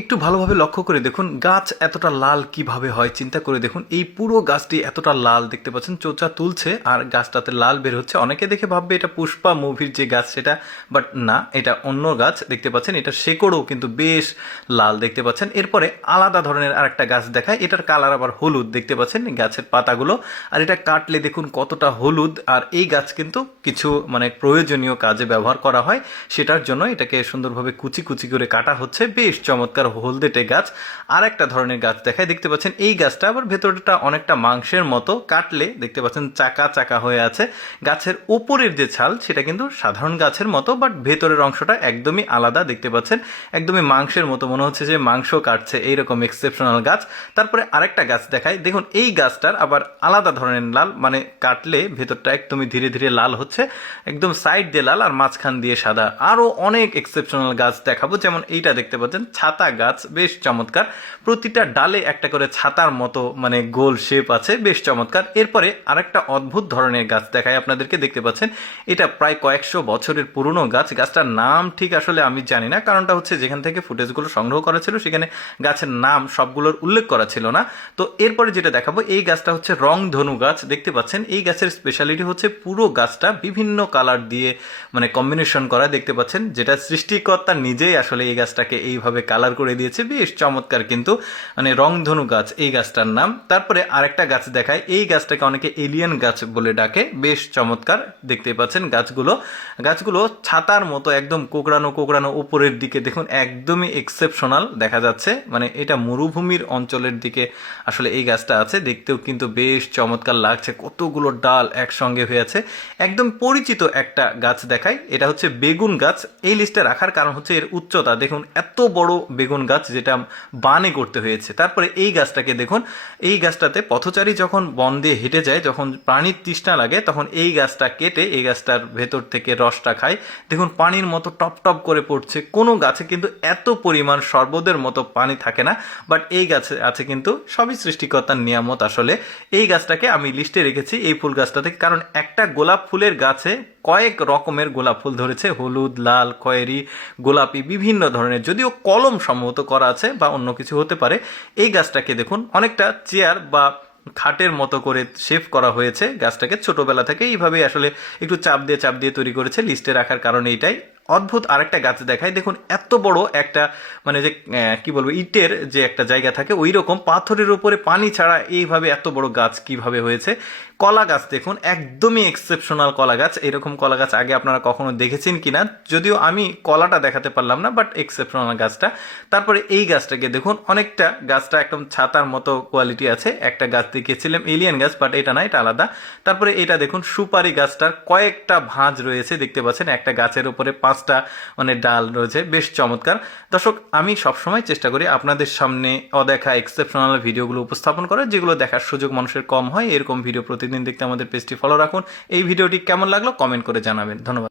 একটু ভালোভাবে লক্ষ্য করে দেখুন গাছ এতটা লাল কিভাবে হয় চিন্তা করে দেখুন। এই পুরো গাছটি এতটা লাল দেখতে পাচ্ছেন, চোচা তুলছে আর গাছটাতে লাল বের হচ্ছে। অনেকে দেখে ভাববে এটা পুষ্পা মুভির যে গাছ সেটা, বাট না, এটা অন্য গাছ। দেখতে পাচ্ছেন এটা শেকড়ও কিন্তু বেশ লাল দেখতে পাচ্ছেন। এরপরে আলাদা ধরনের আরেকটা গাছ দেখায়, এটার কালার আবার হলুদ দেখতে পাচ্ছেন গাছের পাতাগুলো। আর এটা কাটলে দেখুন কতটা হলুদ। আর এই গাছ কিন্তু কিছু প্রয়োজনীয় কাজে ব্যবহার করা হয়, সেটার জন্য এটাকে সুন্দরভাবে কুচি কুচি করে কাটা হচ্ছে। বেশ চমৎকার হলদেটে গাছ। আর একটা ধরনের গাছ দেখায়, দেখতে পাচ্ছেন এই গাছটা আবার ভেতরটা অনেকটা মাংসের মতো, কাটলে দেখতে পাচ্ছেন চাকা চাকা হয়ে আছে। গাছের উপরের যে ছাল সেটা কিন্তু সাধারণ গাছের মতো, বাট ভেতরের অংশটা একদমই আলাদা দেখতে পাচ্ছেন, একদমই মাংসের মতো, মনে হচ্ছে যে মাংস কাটছে, এইরকম এক্সেপশনাল গাছ। তারপরে আরেকটা গাছ দেখায়, দেখুন এই গাছটার আবার আলাদা ধরনের লাল, কাটলে ভেতরটা একদমই ধীরে ধীরে লাল হচ্ছে, একদম সাইড দিয়ে লাল আর মাঝখান দিয়ে সাদা। আরও অনেক এক্সেপশনাল গাছ দেখাবো, যেমন এইটা দেখতে পাচ্ছেন ছাতা গাছ, বেশ চমৎকার। প্রতিটা ডালে একটা করে ছাতার মতো গোল শেপ আছে, বেশ চমৎকার। এরপরে আরেকটা অদ্ভুত ধরনের গাছ দেখায় আপনাদেরকে, দেখতে পাচ্ছেন এটা প্রায় কয়েকশো বছরের পুরনো গাছ। গাছটার নাম ঠিক আসলে আমি জানি না, কারণটা হচ্ছে যেখান থেকে ফুটেজগুলো সংগ্রহ করা ছিল সেখানে গাছের নাম সবগুলোর উল্লেখ করা ছিল না। তো এরপরে যেটা দেখাবো, এই গাছটা হচ্ছে রংধনু গাছ। দেখতে পাচ্ছেন এই গাছের স্পেশালিটি হচ্ছে পুরো গাছটা বিভিন্ন কালার দিয়ে কম্বিনেশন করা, দেখতে পাচ্ছেন, যেটা সৃষ্টিকর্তা নিজেই আসলে এই গাছটাকে এইভাবে কালার করে দিয়েছে। বেশ চমৎকার কিন্তু, রংধনু গাছ এই গাছটার নাম। তারপরে আরেকটা গাছ দেখায়, এই গাছটাকে অনেকে এলিয়েন গাছ বলে ডাকে, বেশ চমৎকার। দেখতে পাচ্ছেন গাছগুলো ছাতার মতো একদম কোকড়ানো কোকড়ানো, উপরের দিকে দেখুন একদমই এক্সেপশনাল দেখা যাচ্ছে। এটা মরুভূমির অঞ্চলের দিকে আসলে এই গাছটা আছে, দেখতেও কিন্তু বেশ চমৎকার লাগছে, কতগুলো ডাল একসঙ্গে হয়েছে। একদম পরিচিত একটা গাছ দেখাই, এটা হচ্ছে বেগুন গাছ। এই লিস্টে রাখার কারণ হচ্ছে এর উচ্চতা, দেখুন এত বড় বেগুন গাছ, যেটা বানে করতে হয়েছে। তারপরে এই গাছটাকে দেখুন, এই গাছটাতে পথচারী যখন বন দিয়ে হেঁটে যায়, যখন প্রাণীর তৃষ্ণা লাগে, তখন এই গাছটা কেটে এই গাছটার ভেতর থেকে রসটা খায়। দেখুন পানির মতো টপ টপ করে পড়ছে। কোনো গাছে কিন্তু এত পরিমাণ শরবতের মতো পানি থাকে না, বাট এই গাছে আছে কিন্তু, সবই সৃষ্টিকর্তার নিয়ামত আসলে। এই গাছটাকে আমি লিস্টে রেখেছি এই ফুল গাছটা থেকে, কারণ একটা গোলাপ ফুলের গাছে কয়েক রকমের গোলাপ ফুল ধরেছে, হলুদ, লাল, খয়েরি, গোলাপি, বিভিন্ন ধরনের। যদিও কলম সম্ভবত করা আছে বা অন্য কিছু হতে পারে। এই গাছটাকে দেখুন অনেকটা চেয়ার বা খাটের মতো করে শেপ করা হয়েছে। গাছটাকে ছোটবেলা থেকে এইভাবে আসলে একটু চাপ দিয়ে তৈরি করেছে, লিস্টে রাখার কারণে এইটাই। অদ্ভুত আরেকটা গাছ দেখায়, দেখুন এত বড় একটা যে কি বলবো, ইটের যে একটা জায়গা থাকে ওই রকম পাথরের উপরে পানি ছাড়া এইভাবে এত বড় গাছ কিভাবে হয়েছে। কলা গাছ দেখুন, একদমই এক্সেপশনাল কলা গাছ। এরকম কলা গাছ আগে আপনারা কখনো দেখেছেন কিনা, যদিও আমি কলাটা দেখাতে পারলাম না, বাট এক্সেপশনাল গাছটা। তারপরে এই গাছটাকে দেখুন, অনেকটা গাছটা একদম ছাতার মতো কোয়ালিটি আছে। একটা গাছ দেখিয়েছিলাম এলিয়েন গাছ, বাট এটা না, এটা আলাদা। তারপরে এটা দেখুন সুপারি গাছটার কয়েকটা ভাঁজ রয়েছে, দেখতে পাচ্ছেন একটা গাছের উপরে 5টা ডাল রয়েছে, বেশ চমৎকার। দর্শক, আমি সবসময় চেষ্টা করি আপনাদের সামনে অদেখা এক্সেপশনাল ভিডিওগুলো উপস্থাপন করার, যেগুলো দেখার সুযোগ মানুষের কম হয়। এরকম ভিডিও প্রতিদিন দেখতে আমাদের পেজটি ফলো রাখুন। এই ভিডিওটি কেমন লাগলো কমেন্ট করে জানাবেন। ধন্যবাদ।